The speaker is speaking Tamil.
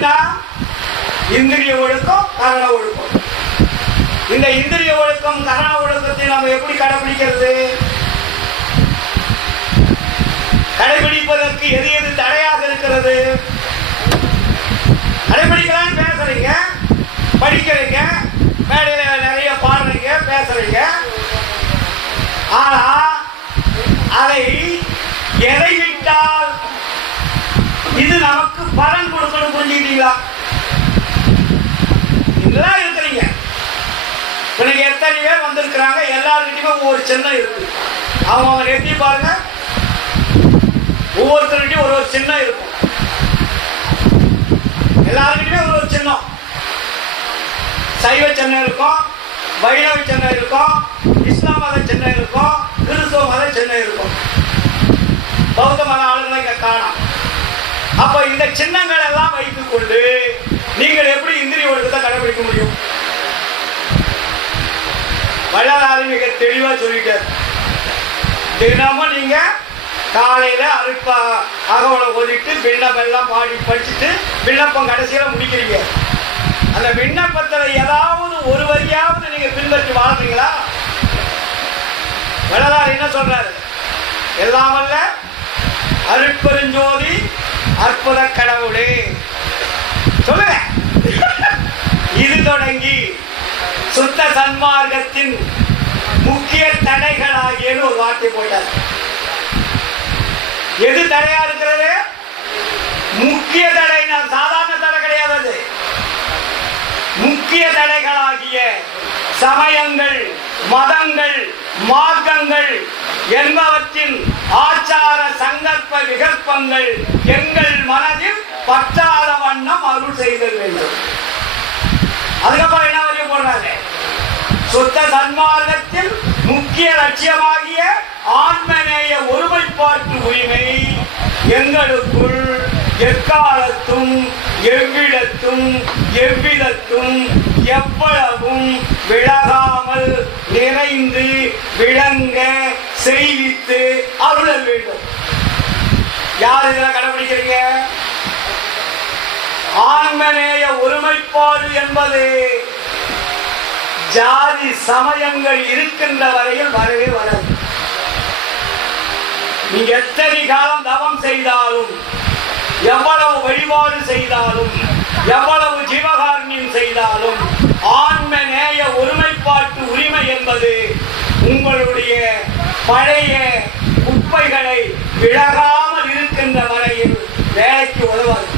என்னன்னா இந்திரிய ஒழுக்கம், கரண ஒழுக்கம். இந்த இந்திரிய ஒழுக்கம், கரண ஒழுக்கத்தை நம்ம எப்படி கடைபிடிக்கிறது? கடைபிடிப்பதற்கு எது எது தடையாக இருக்கிறது? கடைபிடிக்கலான்னு பேசுறீங்க, படிக்கிறீங்க, மேடையில நிறைய பாடுறீங்க, பேசுறீங்க. ஆனா அதை எதை விட்டால் இது நமக்கு பலன் கொடுக்கணும் புரிஞ்சுக்கிட்டீங்களா? இதெல்லாம் இருக்கிறீங்க. இன்னைக்கு எத்தனை பேர் வந்திருக்கிறாங்க, எல்லாருக்கிட்டையுமே ஒவ்வொரு சின்னம் இருக்கு. அவங்க எத்தி பாருங்க, ஒவ்வொருத்தருக்கிட்டையும் ஒரு சின்னம் இருக்கும். எல்லாருக்கிட்டையுமே ஒரு சின்னம். சைவ சின்னம் இருக்கும், வைணவ சின்னம் இருக்கும், இஸ்லாம் மத சின்னம் இருக்கும், கிறிஸ்துவ மத சின்னம் இருக்கும். பௌத்த மத ஆளுங்களை இங்க காணோம். அப்ப இந்த சின்னங்கள் எல்லாம் வைத்துக் கொண்டு நீங்கள் எப்படி இந்திரிய ஒழுக்கத்தை கடைபிடிக்க முடியும்? வள்ளலாறு மிக தெளிவா சொல்லிட்டார். தினமும் நீங்க காலையில அகவலை ஓதிட்டு விண்ணப்பம் எல்லாம் பாடி படிச்சுட்டு விண்ணப்பம் கடைசியில முடிக்கிறீங்க. அந்த விண்ணப்பத்துல ஏதாவது ஒரு வரியாவது நீங்க பின்பற்றி வாழ்றீங்களா? வள்ளலார் என்ன சொல்றாரு? எல்லாம் அல்ல அருட்பெருஞ்சோதி அற்புத கடவுளே சொல்லுங்க. இது தொடங்கி சுத்த சன்மார்க்கத்தின் முக்கிய தடைகளாகியன்னு ஒரு வார்த்தை போட்டார். எது தடையா இருக்கிறது? முக்கிய தடை. சாதாரண தடை கிடையாது. முக்கிய தடைகளாகிய சமயங்கள், மதங்கள், மார்க்கங்கள் என்பவற்றின் ஆச்சார சங்கல்ப விகல்பங்கள் எங்கள் மனதில் பற்றாத வண்ணம் அருள் செய்தல் வேண்டும். அதுக்கப்புறம் என்ன வரைய போடுறாங்க? சுத்த சன்மார்க்கத்தில் முக்கிய லட்சியமாகிய ஆன்மநேய ஒருமைப்பாட்டு உரிமை எங்களுக்குள் எக்காலத்தும் எவ்விடத்தும் எவ்விதத்தும் எவ்வளவும் விலகாமல் நிறைந்து விளங்க செய்வித்து அருளல் வேண்டும். யார் இதெல்லாம் கடைபிடிக்கிறீங்க? ஆன்மநேய ஒருமைப்பாடு என்பது ஜாதி சமயங்கள் இருக்கின்ற வரையில் வரவே வராது. நீங்க எத்தனை காலம் தவம் செய்தாலும், எவ்வளவு வழிபாடு செய்தாலும், எவ்வளவு ஜீவகாருண்யம் செய்தாலும், ஆன்மநேய ஒருமைப்பாட்டு உரிமை என்பது உங்களுடைய பழைய குப்பைகளை விலகாமல் இருக்கின்ற வரையில் வேலைக்கு உதவாது.